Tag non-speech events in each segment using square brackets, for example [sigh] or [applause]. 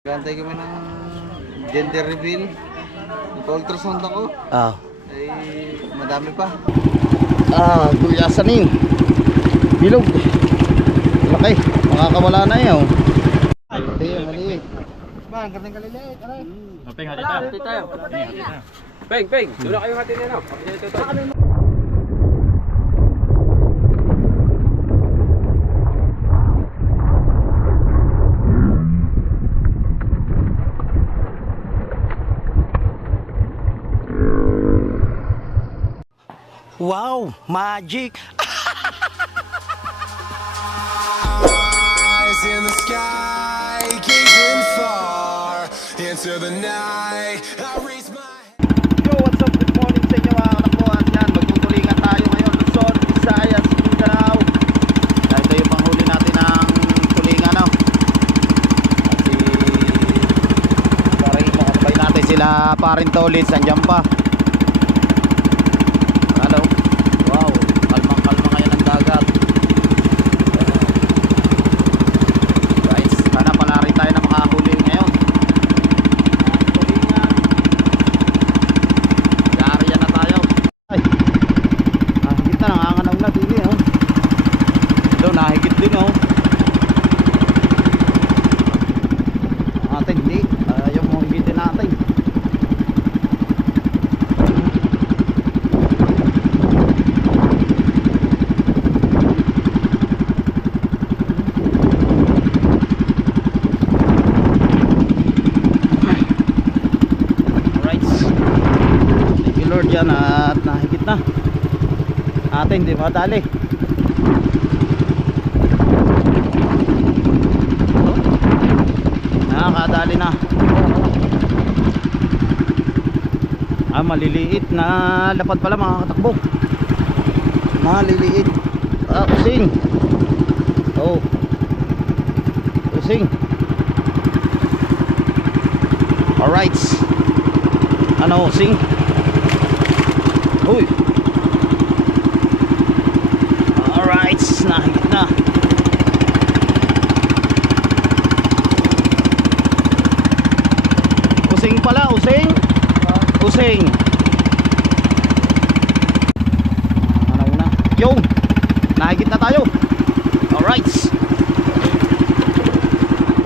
Gantay kami ng gender reveal. Nagpa-ultrasound ako. Ah. Ay, madami pa. Ah, gulyasanin. Bilog. Laki. Makakawala na yun. Mali, maliit. Ba, ang galing kaliliit. Aray. Peng, hati tayo. Hati tayo. Peng, peng. Doon na kayo hati na, na ito, Wow, magic. eyes in the sky, gazing far into the night. I raise my Yo, what's up? Good morning sa inyo mga kalakbuhan. Yan, magtutulingan tayo ngayon. Luzon, Visayas, Mindanao. Dahil ito yung panghuli natin ng tulingan, no? Kasi, parang mo kasabay natin sila parin tolits. Andyan pa. Hello. Wow, kalmang-kalma ngayon ang dagat. Guys, sana pala rin tayo na makahuli ngayon. Tulingan. Yari na tayo. Ay. Nahigit na, nanganganaw na din eh. Oh. Ito, nahigit din oh. Atin, hindi. Ayaw mo higitin natin. Alright. Thank you Lord yan at nahigit na. Atin, hindi madali. Nakakadali na. Ah, maliliit na lapad pala mga katakbo. Maliliit. Ah, using. Oh. Using. Alright. Ano, using? Uy. Nahigit na. Using pala, using. Using. Na? Yo. Nahigit na tayo. Alright.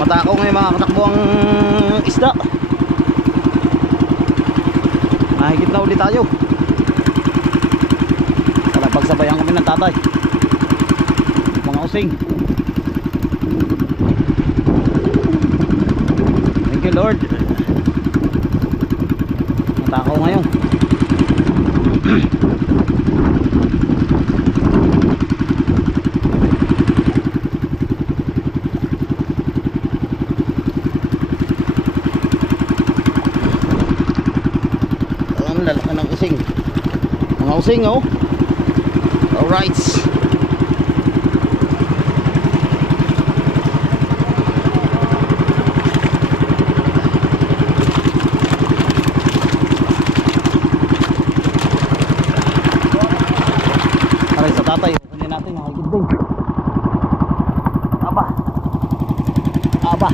Matakaw ngayon mga katakbo ang isda. Nahigit na ulit tayo. Pagsabayan kami ng tatay. Mga using. Thank you Lord. Matakaw ngayon. Ang lalaki ng using. Mga using oh. Alright. Aray sa tatay. Kunin natin. Nakikit din. Aba. Aba.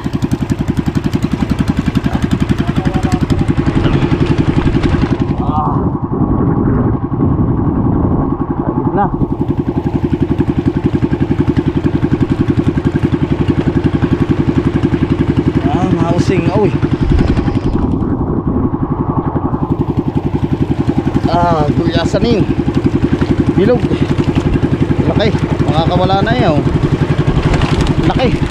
Ah. Nakikit na. Ah, housing. Uy. Ah, gulyasanin. Bilog. Laki. Makakawala na yun. Laki.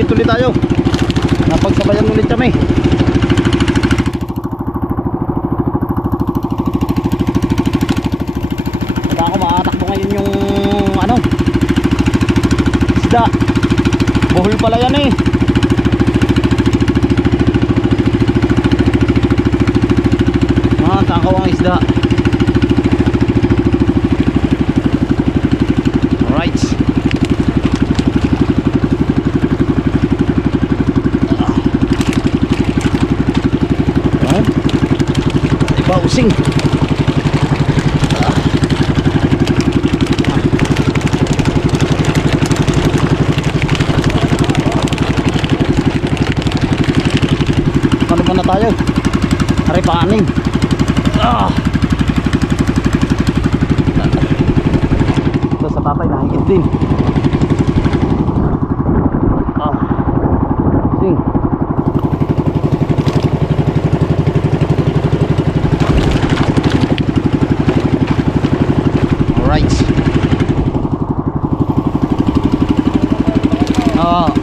Nagit ulit tayo. Napagsabayan ulit kami. Baka ako makatakbo ngayon yung ano isda. Bohol pala yan eh. Mga takaw ang isda. pusing. Ano ba na tayo? Aray paaning. Ah! Ito sa tatay, nakikit din. 啊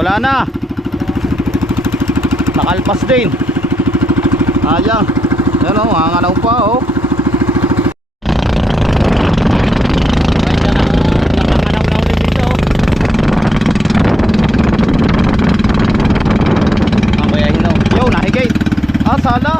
wala na. Nakalpas din. Ayan yan o hanganaw pa o. Oh. Sala.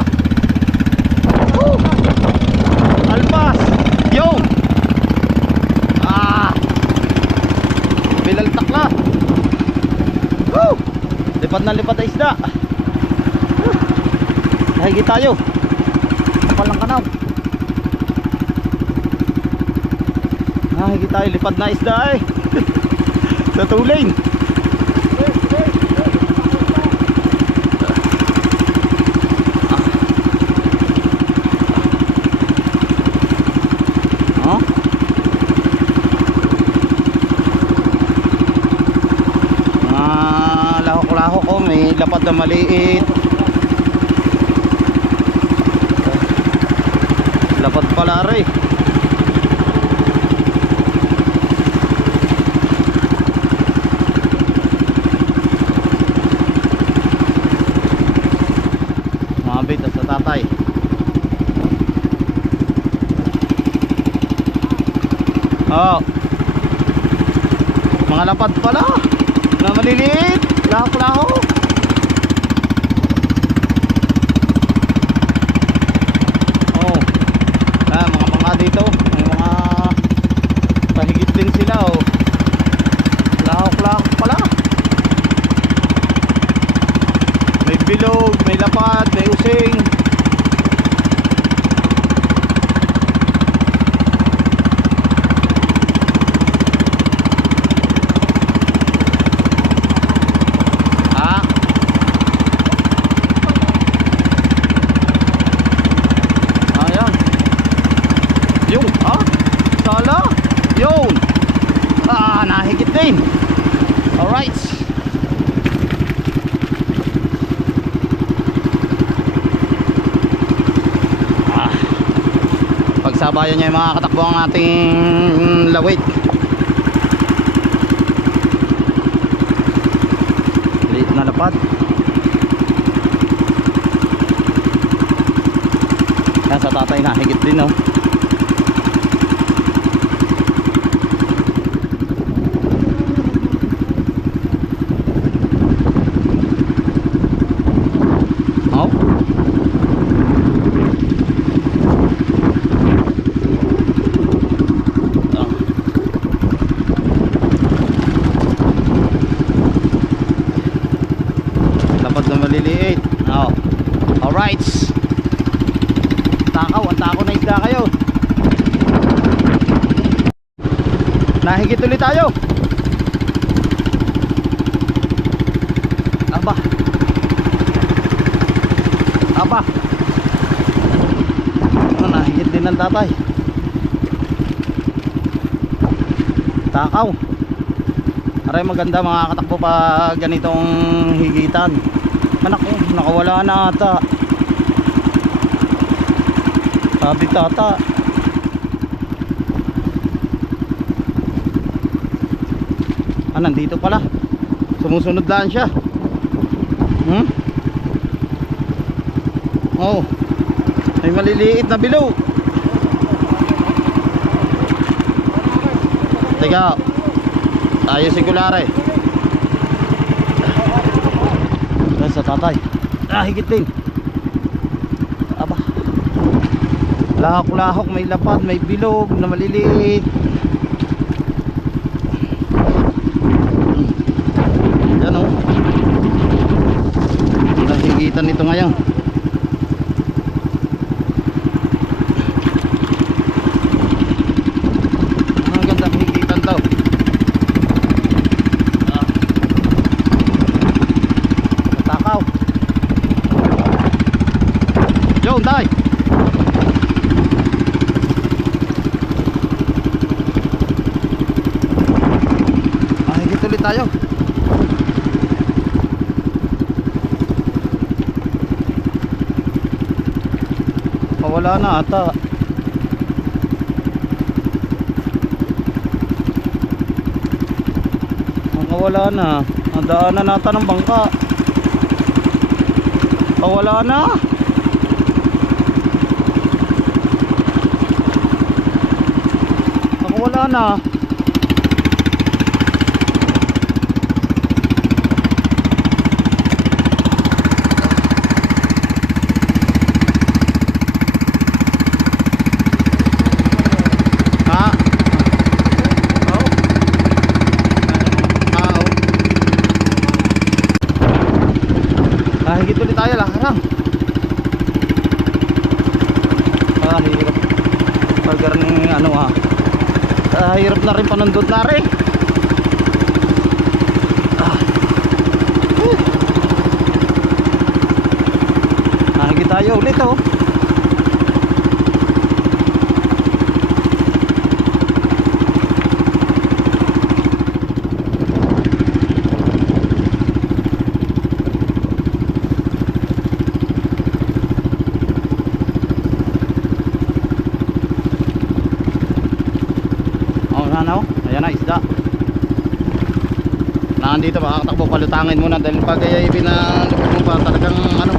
lipat na lipat na isda. Nahigit tayo. Kapal ng kanaw. Ah, Nahigit tayo. Lipat na isda eh. [laughs] Sa tulane lapad na maliit. Lapad pala rin. Mabit sa tatay. Oh. Mga lapad pala. Na maliliit. Lahok-lahok. Oh. Ah, mga mga dito. May mga pahigit din sila oh. Lahok-lahok pala. May bilog, may lapad, may using. Ah. Ayan. Yung, ah. Sala. Yun. Ah, nahigit din. Alright. Ah. Pagsabayan niya yung mga katakbo ang ating lawit. Liit na lapad. Nasa tatay na, higit din. Oh. Ah. Lapad na maliliit. Oh. Alright. Takaw, ang tako na isda kayo. Nahigit ulit tayo. Aba. Aba. Nahigit din ng tatay. Takaw. Aray maganda mga katakbo pa ganitong higitan. Anak ko, nakawala na ata. Sabi tata. Ah, nandito pala. Sumusunod lang siya. Hmm? Oh. May maliliit na bilog. Teka. Tayo sigulare. Yan sa tatay. Ah, higit din. Aba. Lahok-lahok, may lapad, may bilog na maliliit. Yan o. Nahigitan nito ngayon. Ang ganda higitan daw. Ah. Takaw. Yun, tay. Ah, higit ulit tayo. Mawala na ata. Nakawala na. Nadaanan nata ng bangka. Pawala na. Nakawala na. ah, hirap tagar ng ano ah ah, hirap na rin panundot na rin ah. eh. ah, tayo ulit oh Nandito makakatakbo palutangin muna dahil pag ay pinalupot mo pa talagang ano.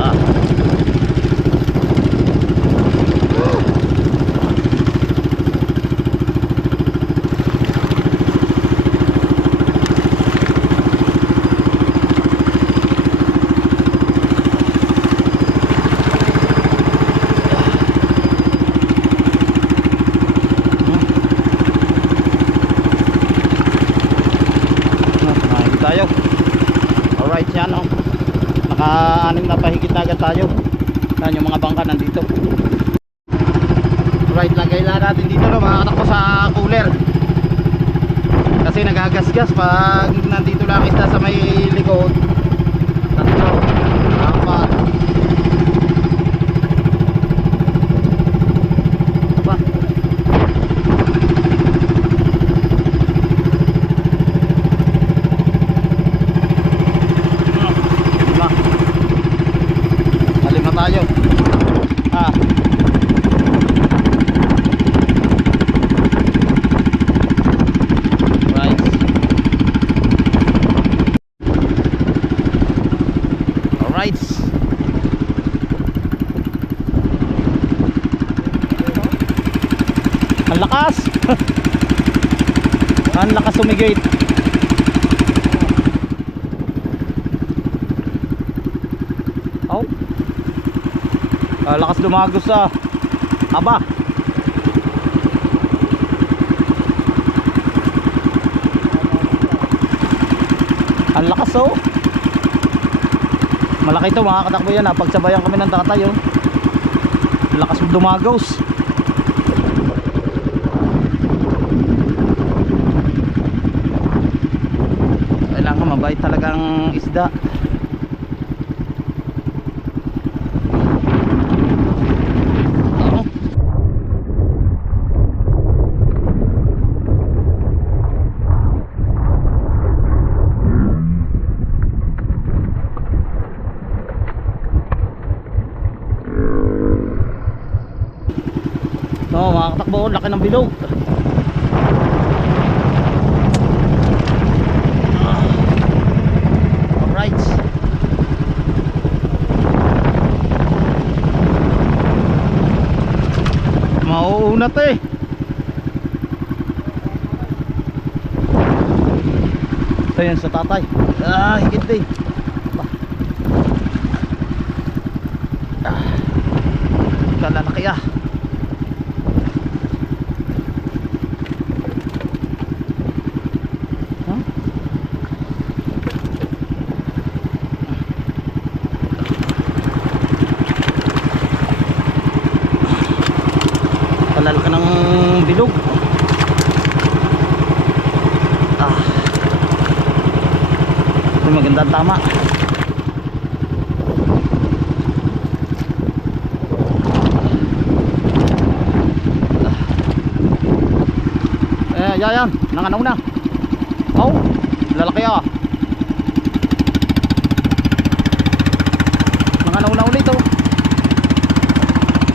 Ah. Nakain tayo. Alright yan oh. Naka-anim na pahigit na agad tayo. Yan yung mga bangka nandito. Alright, lagay lang natin dito no, makakatakbo sa cooler. Kasi nagagasgas pag nandito lang isda sa may likod. Tatlo. Apat. Aba. Lima. Alim na tayo. Ah. Right. Alright. Ang lakas. Ang lakas sumigate. Oh. Ah, lakas lumagos sa aba. Ang lakas oh. Malaki to makakatakbo yan ha. Pagsabayan kami ng tatay oh. Lakas dumagos. Isda. Oo. No, makakatakbo oh, laki ng bilog. Alright. Mauunat eh. Ito yan sa tatay. Ah, higit eh. Ba. Ah. Kalalaki ah. Huh? Kalal ka ng bilog. Ah. Ito tama. Ah. Eh, yayan, nanganaw na. Oh, lalaki ah. Nanganaw na ulit oh.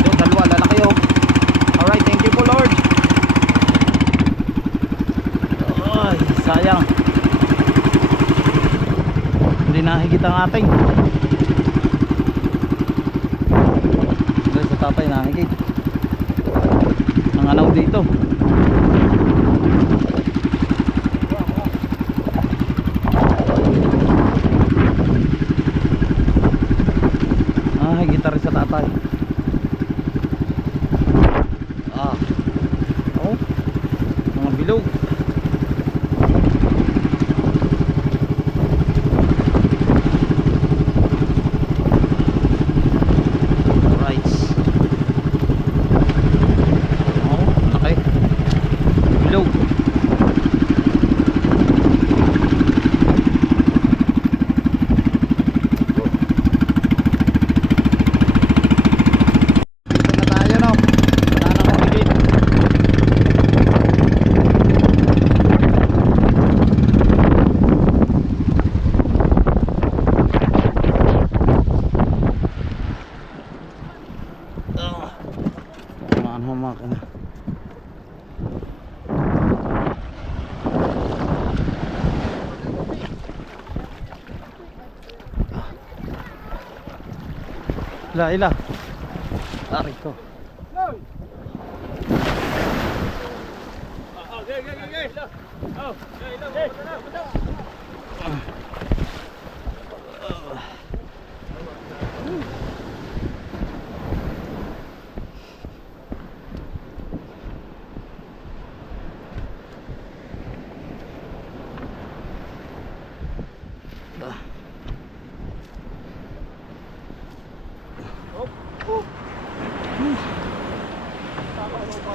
Yung dalawa, lalaki oh. Alright, thank you po Lord. Ay, sayang. Hindi nahigit ang ating. Dahil sa tatay nahigit. Nanganaw dito. لا إله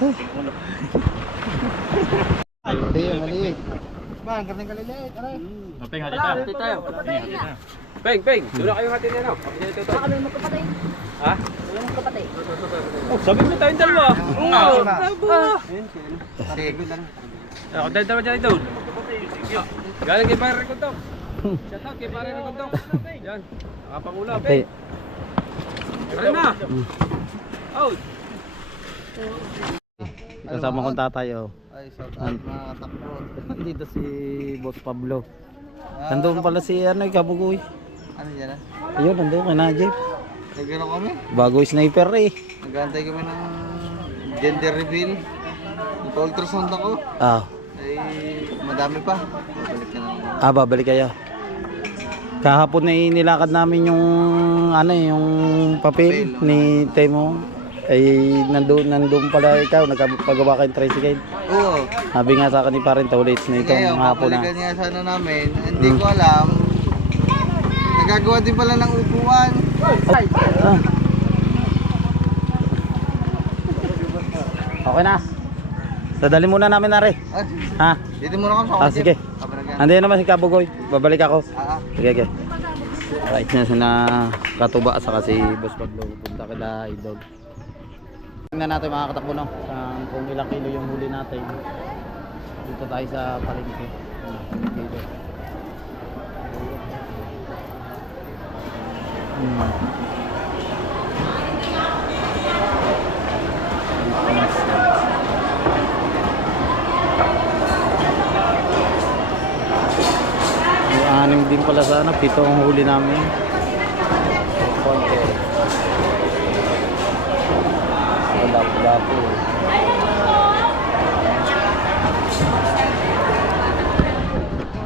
Mali, mali. Hati tayo. Peng, peng. Doon kayo hati na tayo. Kami magkapatay. Ha? Kami magkapatay. Oh, sabi mo tayong dalawa. Oo. Sige. Ako dahil dalawa dyan ito. Galing kay Pare Ricondok. Shout out kay Pare Ricondok. Yan. Nakapangula. Peng. Ano na? Out. Kasama kong tatay oh. Ay, shout out mga katakbo. Dito si Boss Pablo. Nandun pala si ano, Kabugoy. Ano dyan ah? Ayun, nandun kay Najib. Nagano kami? Bago sniper eh. Nagantay kami ng gender reveal. Nagpa-ultrasound ako. Ah, Ay, madami pa. Balik ka na ah babalik kayo. Kahapon na nilakad namin yung ano eh, yung papel Papel, ni Temo. Ay nandun, nandun pala ikaw, nagpagawa kayong tricycle. Oo. Sabi nga sa akin ni Parin ulit na itong Ngayon, hapon na. papalikan niya sana namin. Hindi ko alam. Nagagawa din pala ng upuan. Ah. Okay na. Dadali muna namin na. Ah, Ha? dito muna kami sa Ah, sige. Andiyan naman si Kabugoy. Babalik ako. Ah, ah. Sige, sige. Alright na sa na katuba sa kasi Boss Pablo. Punta kila Idol. Tingnan natin mga katakbo no. Sa kung ilang kilo yung huli natin. Dito tayo sa palengke. Kilo. Hmm. Anim din pala sa ano, pito ang huli namin. Wala wala po.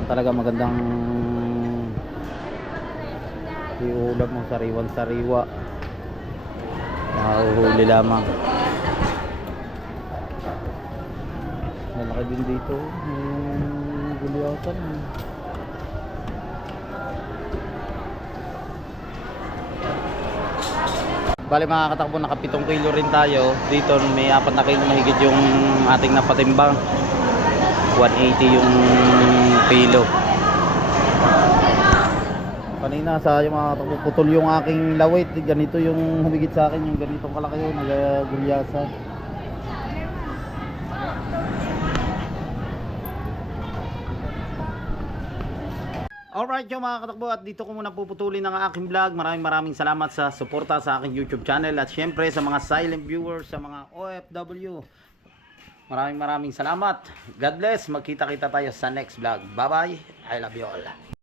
Talaga magandang iulap mo sariwan sariwa. Mahuhuli lamang. Malaki din dito. Yung guliyatan. Bali mga katakbo, naka 7 kilo rin tayo. Dito may 4 na kilo mahigit yung ating napatimbang. 180 yung kilo. Kanina sa yung mga katakbo, putol yung aking lawit. Ganito yung humigit sa akin, yung ganitong kalaki yun, nagagulyasa. Alright yung mga katakbo at dito ko muna puputulin ang aking vlog. Maraming maraming salamat sa suporta sa aking YouTube channel at syempre sa mga silent viewers, sa mga OFW. Maraming maraming salamat. God bless. Magkita-kita tayo sa next vlog. Bye bye. I love you all.